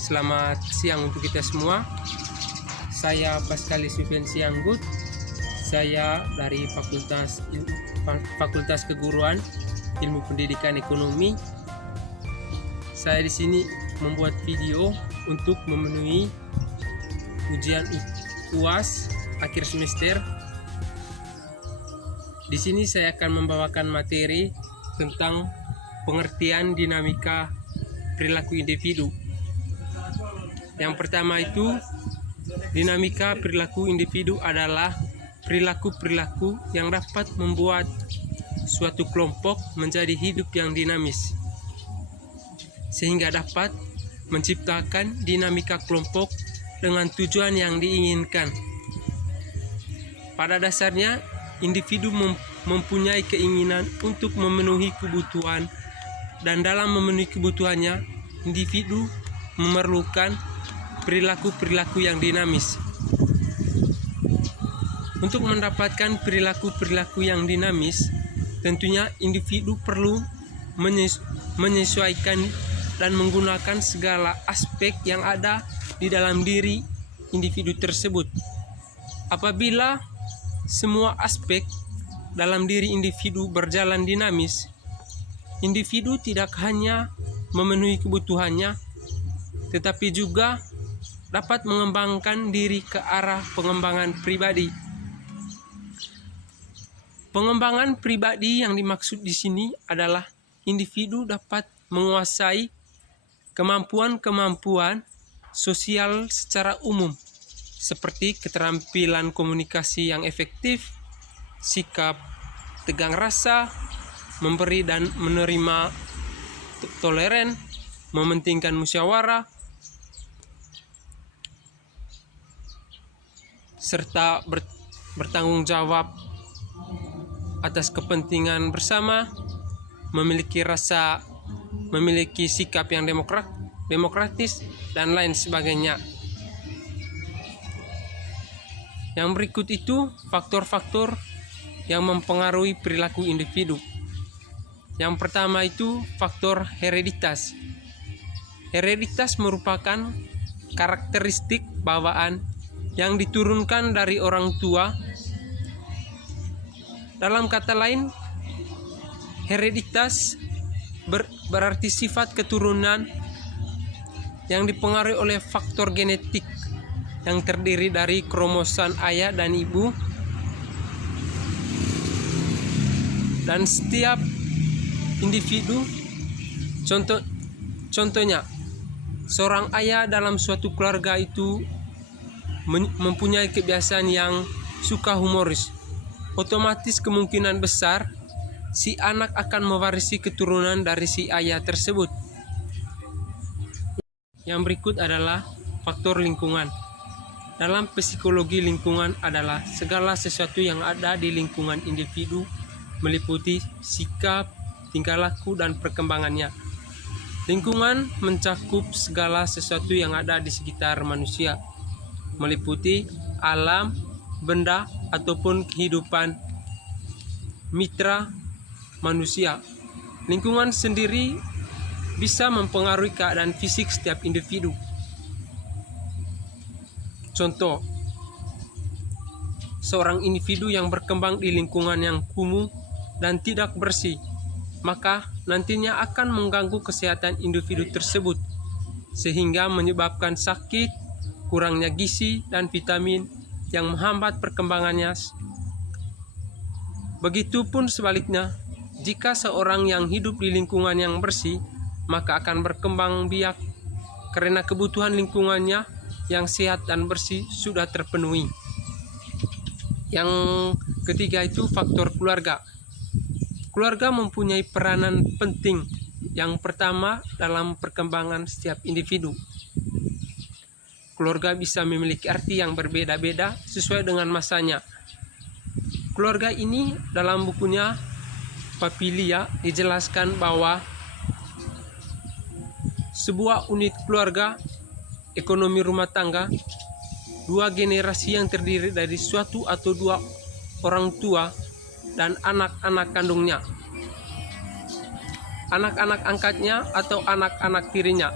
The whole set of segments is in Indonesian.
Selamat siang untuk kita semua. Saya Pascalis Vivensi Anggut. Saya dari Fakultas Keguruan Ilmu Pendidikan Ekonomi. Saya di sini membuat video untuk memenuhi ujian UAS akhir semester. Di sini saya akan membawakan materi tentang pengertian dinamika perilaku individu. Yang pertama itu, dinamika perilaku individu adalah perilaku-perilaku yang dapat membuat suatu kelompok menjadi hidup yang dinamis, sehingga dapat menciptakan dinamika kelompok dengan tujuan yang diinginkan. Pada dasarnya, individu mempunyai keinginan untuk memenuhi kebutuhan, dan dalam memenuhi kebutuhannya, individu memerlukan perilaku-perilaku yang dinamis. Untuk mendapatkan perilaku-perilaku yang dinamis, tentunya individu perlu menyesuaikan dan menggunakan segala aspek yang ada di dalam diri individu tersebut. Apabila semua aspek dalam diri individu berjalan dinamis, individu tidak hanya memenuhi kebutuhannya, tetapi juga dapat mengembangkan diri ke arah pengembangan pribadi. Pengembangan pribadi yang dimaksud di sini adalah individu dapat menguasai kemampuan-kemampuan sosial secara umum, seperti keterampilan komunikasi yang efektif, sikap tegang rasa, memberi dan menerima toleran, mementingkan musyawarah, serta bertanggung jawab atas kepentingan bersama, memiliki sikap yang demokratis, dan lain sebagainya. Yang berikut itu faktor-faktor yang mempengaruhi perilaku individu. Yang pertama itu faktor hereditas. Hereditas merupakan karakteristik bawaan yang diturunkan dari orang tua. Dalam kata lain, hereditas berarti sifat keturunan yang dipengaruhi oleh faktor genetik yang terdiri dari kromosom ayah dan ibu, dan setiap individu. Contohnya, seorang ayah dalam suatu keluarga itu mempunyai kebiasaan yang suka humoris. Otomatis kemungkinan besar si anak akan mewarisi keturunan dari si ayah tersebut. Yang berikut adalah faktor lingkungan. Dalam psikologi, lingkungan adalah segala sesuatu yang ada di lingkungan individu, meliputi sikap, tingkah laku, dan perkembangannya. Lingkungan mencakup segala sesuatu yang ada di sekitar manusia, meliputi alam, benda, ataupun kehidupan mitra manusia. Lingkungan sendiri bisa mempengaruhi keadaan fisik setiap individu. Contoh, seorang individu yang berkembang di lingkungan yang kumuh dan tidak bersih, maka nantinya akan mengganggu kesehatan individu tersebut, sehingga menyebabkan sakit, kurangnya gizi dan vitamin yang menghambat perkembangannya. Begitupun sebaliknya, jika seorang yang hidup di lingkungan yang bersih, maka akan berkembang biak karena kebutuhan lingkungannya yang sehat dan bersih sudah terpenuhi. Yang ketiga itu faktor keluarga. Keluarga mempunyai peranan penting yang pertama dalam perkembangan setiap individu. Keluarga bisa memiliki arti yang berbeda-beda sesuai dengan masanya. Keluarga ini dalam bukunya Papilia dijelaskan bahwa sebuah unit keluarga, ekonomi rumah tangga, dua generasi yang terdiri dari suatu atau dua orang tua dan anak-anak kandungnya, anak-anak angkatnya atau anak-anak tirinya,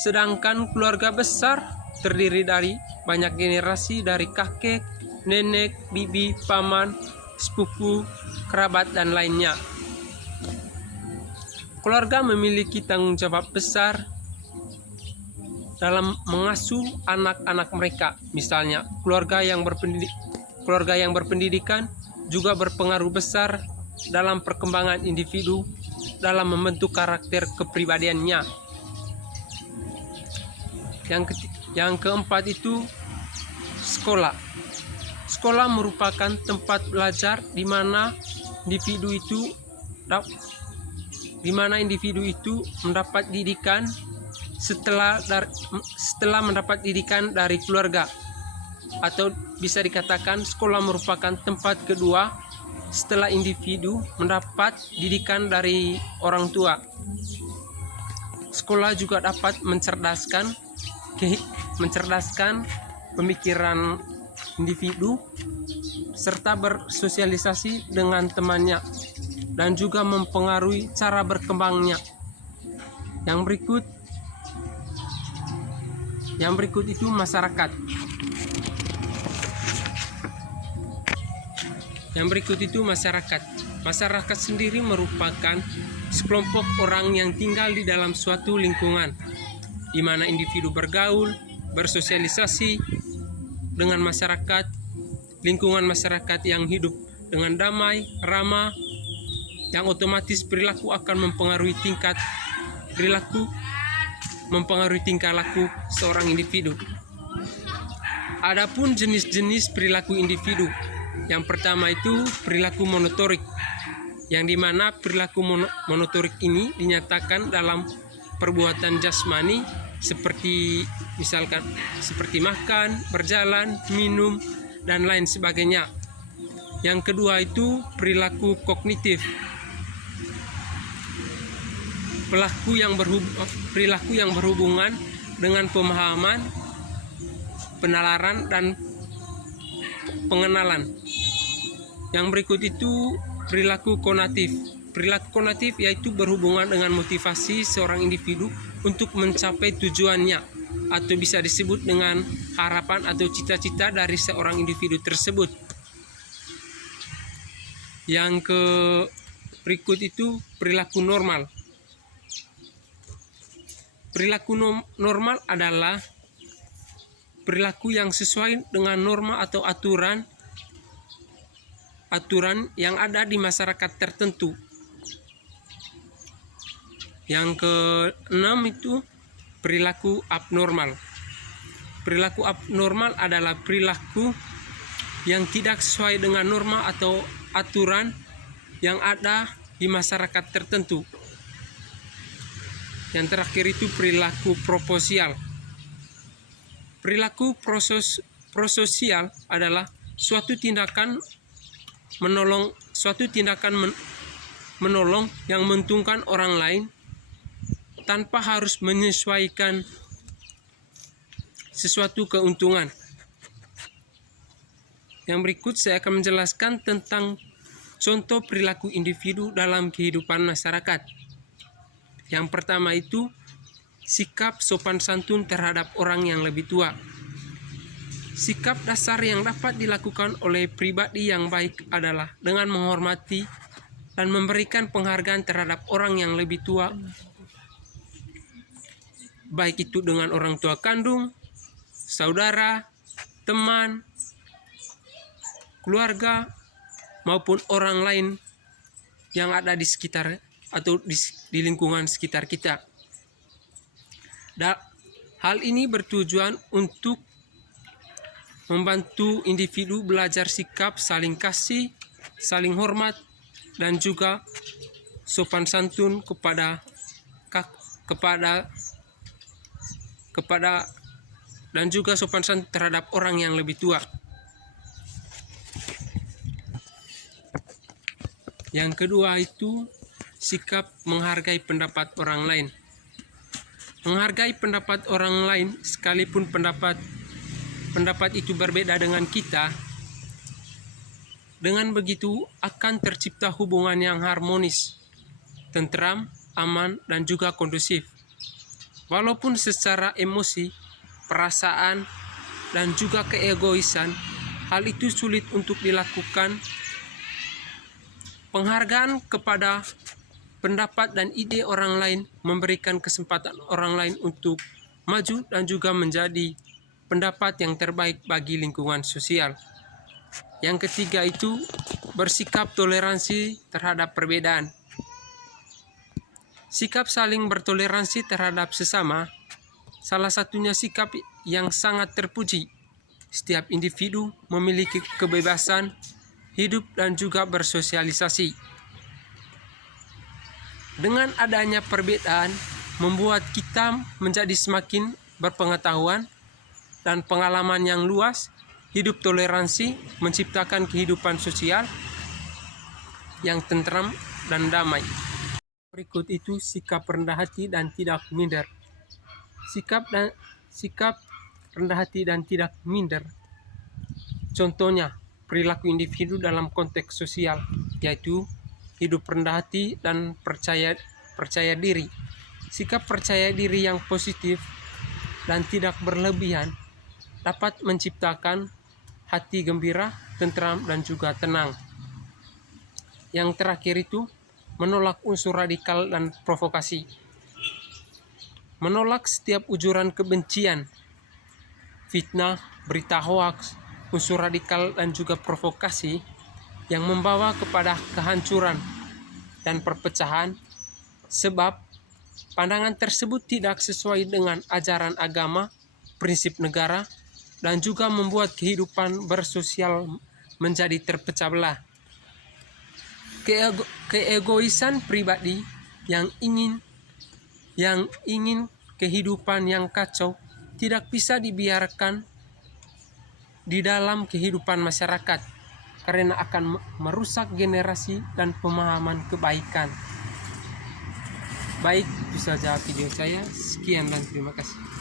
Sedangkan keluarga besar terdiri dari banyak generasi dari kakek, nenek, bibi, paman, sepupu, kerabat, dan lainnya. Keluarga memiliki tanggung jawab besar dalam mengasuh anak-anak mereka. Misalnya, keluarga yang berpendidikan juga berpengaruh besar dalam perkembangan individu dalam membentuk karakter kepribadiannya. Yang keempat itu sekolah. Sekolah merupakan tempat belajar di mana individu itu mendapat didikan setelah mendapat didikan dari keluarga, atau bisa dikatakan sekolah merupakan tempat kedua setelah individu mendapat didikan dari orang tua. Sekolah juga dapat mencerdaskan pemikiran individu serta bersosialisasi dengan temannya, dan juga mempengaruhi cara berkembangnya. Yang berikut itu masyarakat. Masyarakat sendiri merupakan sekelompok orang yang tinggal di dalam suatu lingkungan, di mana individu bergaul, bersosialisasi dengan masyarakat. Lingkungan masyarakat yang hidup dengan damai, ramah, yang otomatis perilaku akan mempengaruhi tingkah laku seorang individu. Adapun jenis-jenis perilaku individu. Yang pertama itu perilaku monotorik, yang dimana perilaku monotorik ini dinyatakan dalam perbuatan jasmani seperti makan, berjalan, minum, dan lain sebagainya. Yang kedua itu perilaku kognitif. Perilaku yang berhubungan dengan pemahaman, penalaran, dan pengenalan. Yang berikut itu perilaku konatif. Perilaku konatif yaitu berhubungan dengan motivasi seorang individu untuk mencapai tujuannya, atau bisa disebut dengan harapan atau cita-cita dari seorang individu tersebut. Yang berikut itu perilaku normal. Perilaku normal adalah perilaku yang sesuai dengan norma atau aturan yang ada di masyarakat tertentu. Yang keenam itu perilaku abnormal. Perilaku abnormal adalah perilaku yang tidak sesuai dengan norma atau aturan yang ada di masyarakat tertentu. Yang terakhir itu perilaku prososial. Perilaku prososial adalah suatu tindakan menolong yang menguntungkan orang lain tanpa harus menyesuaikan sesuatu keuntungan. Yang berikut saya akan menjelaskan tentang contoh perilaku individu dalam kehidupan masyarakat. Yang pertama itu sikap sopan santun terhadap orang yang lebih tua. Sikap dasar yang dapat dilakukan oleh pribadi yang baik adalah dengan menghormati dan memberikan penghargaan terhadap orang yang lebih tua, baik itu dengan orang tua kandung, saudara, teman, keluarga, maupun orang lain yang ada di sekitar atau di lingkungan sekitar kita. Hal ini bertujuan untuk membantu individu belajar sikap saling kasih, saling hormat, dan juga sopan santun dan juga sopan santun terhadap orang yang lebih tua. Yang kedua itu sikap menghargai pendapat orang lain. Menghargai pendapat orang lain sekalipun pendapat itu berbeda dengan kita. Dengan begitu akan tercipta hubungan yang harmonis, tentram, aman, dan juga kondusif. Walaupun secara emosi, perasaan, dan juga keegoisan, hal itu sulit untuk dilakukan. Penghargaan kepada pendapat dan ide orang lain memberikan kesempatan orang lain untuk maju dan juga menjadi pendapat yang terbaik bagi lingkungan sosial. Yang ketiga itu bersikap toleransi terhadap perbedaan. Sikap saling bertoleransi terhadap sesama, salah satunya sikap yang sangat terpuji. Setiap individu memiliki kebebasan hidup dan juga bersosialisasi. Dengan adanya perbedaan, membuat kita menjadi semakin berpengetahuan dan pengalaman yang luas. Hidup toleransi menciptakan kehidupan sosial yang tentram dan damai. Berikut itu sikap rendah hati dan tidak minder. Sikap rendah hati dan tidak minder. Contohnya, perilaku individu dalam konteks sosial, yaitu hidup rendah hati dan percaya diri. Sikap percaya diri yang positif dan tidak berlebihan dapat menciptakan hati gembira, tentram, dan juga tenang. Yang terakhir itu menolak unsur radikal dan provokasi. Menolak setiap ujaran kebencian, fitnah, berita hoaks, unsur radikal dan juga provokasi yang membawa kepada kehancuran dan perpecahan, sebab pandangan tersebut tidak sesuai dengan ajaran agama, prinsip negara, dan juga membuat kehidupan bersosial menjadi terpecah belah. Keegoisan pribadi yang ingin kehidupan yang kacau tidak bisa dibiarkan di dalam kehidupan masyarakat, karena akan merusak generasi dan pemahaman kebaikan. Baik, itu saja video saya. Sekian dan terima kasih.